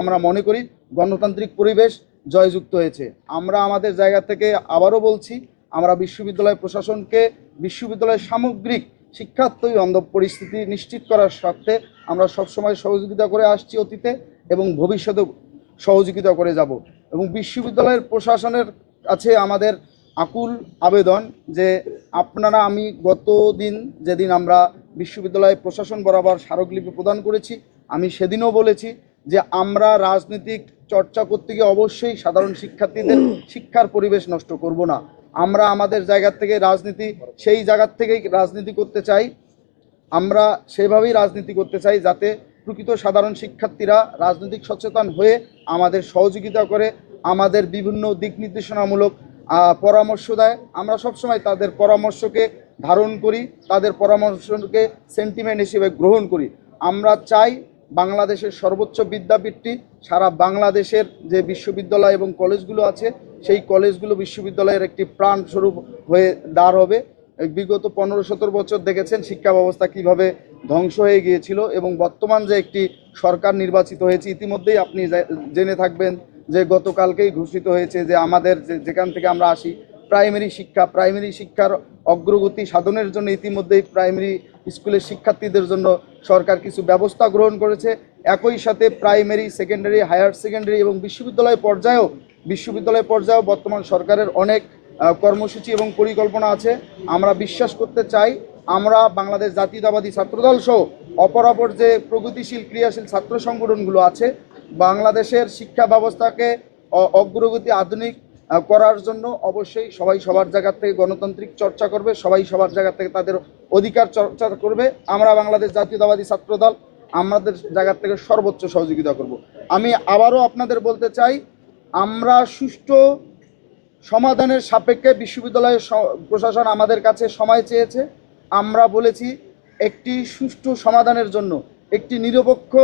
আমরা মনে করি গণতান্ত্রিক পরিবেশ জয়যুক্ত হয়েছে। আমরা আমাদের জায়গা থেকে আবারও বলছি, আমরা বিশ্ববিদ্যালয় প্রশাসনকে বিশ্ববিদ্যালয়ের সামগ্রিক শিক্ষার্থী বান্ধব পরিস্থিতি নিশ্চিত করার স্বার্থে আমরা সবসময় সহযোগিতা করে আসছি অতীতে এবং ভবিষ্যতেও সহযোগিতা করে যাব। এবং বিশ্ববিদ্যালয়ের প্রশাসনের কাছে আমাদের আকুল আবেদন যে আপনারা, আমি গত দিন যেদিন আমরা বিশ্ববিদ্যালয় প্রশাসন বরাবর স্মারকলিপি প্রদান করেছি, আমি সেদিনও বলেছি যে আমরা রাজনৈতিক চর্চা করতে গিয়ে অবশ্যই সাধারণ শিক্ষার্থীদের শিক্ষার পরিবেশ নষ্ট করব না। আমরা আমাদের জায়গা থেকে রাজনীতি, সেই জায়গার থেকেই রাজনীতি করতে চাই, আমরা সেভাবেই রাজনীতি করতে চাই যাতে প্রকৃত সাধারণ শিক্ষার্থীরা রাজনৈতিক সচেতন হয়ে আমাদের সহযোগিতা করে, আমাদের বিভিন্ন দিক নির্দেশনামূলক পরামর্শ দেয়। আমরা সবসময় তাদের পরামর্শকে ধারণ করি, তাদের পরামর্শকে সেন্টিমেন্ট হিসেবে গ্রহণ করি। আমরা চাই বাংলাদেশের সর্বোচ্চ বিদ্যাপীঠটি সারা বাংলাদেশের যে বিশ্ববিদ্যালয় এবং কলেজগুলো আছে, সেই কলেজগুলো বিশ্ববিদ্যালয়ের একটি প্রাণস্বরূপ হয়ে দাঁড় হবে। বিগত 15-17 বছর দেখেছেন শিক্ষা ব্যবস্থা কিভাবে ধ্বংস হয়ে গিয়েছিল, এবং বর্তমান যে একটি সরকার নির্বাচিত হয়েছে, ইতিমধ্যেই আপনি জেনে থাকবেন যে গতকালকেই ঘোষিত হয়েছে যে আমাদের যেখান থেকে আমরা আসি প্রাইমারি শিক্ষার অগ্রগতি সাধনের জন্য ইতিমধ্যেই প্রাইমারি স্কুলের শিক্ষার্থীদের জন্য সরকার কিছু ব্যবস্থা গ্রহণ করেছে। একই সাথে প্রাইমারি, সেকেন্ডারি, হায়ার সেকেন্ডারি এবং বিশ্ববিদ্যালয় পর্যায়েও বর্তমান সরকারের অনেক কর্মসূচি এবং পরিকল্পনা আছে। আমরা বিশ্বাস করতে চাই আমরা বাংলাদেশ জাতীয়তাবাদী ছাত্রদল সহ অপরাপর যে প্রগতিশীল ক্রিয়াশীল ছাত্র সংগঠনগুলো আছে, বাংলাদেশের শিক্ষা ব্যবস্থাকে অগ্রগতি আধুনিক করার জন্য অবশ্যই সবাই সবার জায়গা থেকে গণতান্ত্রিক চর্চা করবে, সবাই সবার জায়গা থেকে তাদের অধিকার চর্চা করবে। আমরা বাংলাদেশ জাতীয়তাবাদী ছাত্রদল আমাদের জায়গা থেকে সর্বোচ্চ সহযোগিতা করব। আমি আবারও আপনাদের বলতে চাই, আমরা সুষ্ঠু সমাধানের সাপেক্ষে বিশ্ববিদ্যালয়ের প্রশাসন আমাদের কাছে সময় চেয়েছে। আমরা বলেছি একটি সুষ্ঠু সমাধানের জন্য, একটি নিরপেক্ষ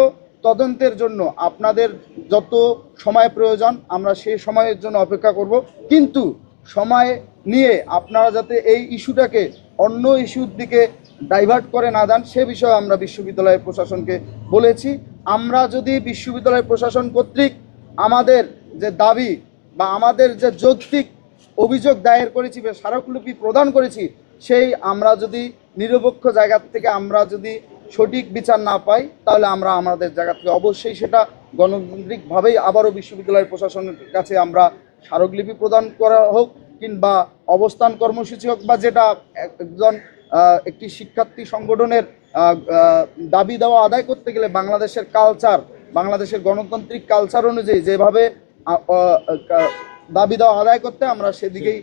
তদন্তের জন্য আপনাদের যত সময় প্রয়োজন আমরা সেই সময়ের জন্য অপেক্ষা করব, কিন্তু সময় নিয়ে আপনারা যাতে এই ইস্যুটাকে অন্য ইস্যুর দিকে ডাইভার্ট করে না দেন সে বিষয়ে আমরা বিশ্ববিদ্যালয় প্রশাসনকে বলেছি। আমরা যদি বিশ্ববিদ্যালয় প্রশাসন কর্তৃক আমাদের যে দাবি বা আমাদের যে যৌক্তিক অভিযোগ দায়ের করেছি বা স্মারকলিপি প্রদান করেছি, সেই আমরা যদি নিরপেক্ষ জায়গা থেকে আমরা যদি সঠিক বিচার না পাই, তাহলে আমরা আমাদের জায়গা থেকে অবশ্যই সেটা গণতান্ত্রিকভাবেই আবারও বিশ্ববিদ্যালয় প্রশাসনের কাছে আমরা স্মারকলিপি প্রদান করা হোক কিংবা অবস্থান কর্মসূচি হোক, বা যেটা একটি শিক্ষার্থী সংগঠনের দাবি দেওয়া আদায় করতে গেলে বাংলাদেশের কালচার, বাংলাদেশের গণতান্ত্রিক কালচার অনুযায়ী যেভাবে দাবি দেওয়া আদায় করতে, আমরা সেদিকেই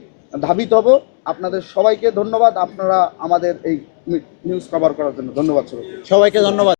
ধাবিত হব। আপনাদের সবাইকে ধন্যবাদ, আপনারা আমাদের এই নিউজ কভার করার জন্য। ধন্যবাদ সবাইকে। ধন্যবাদ।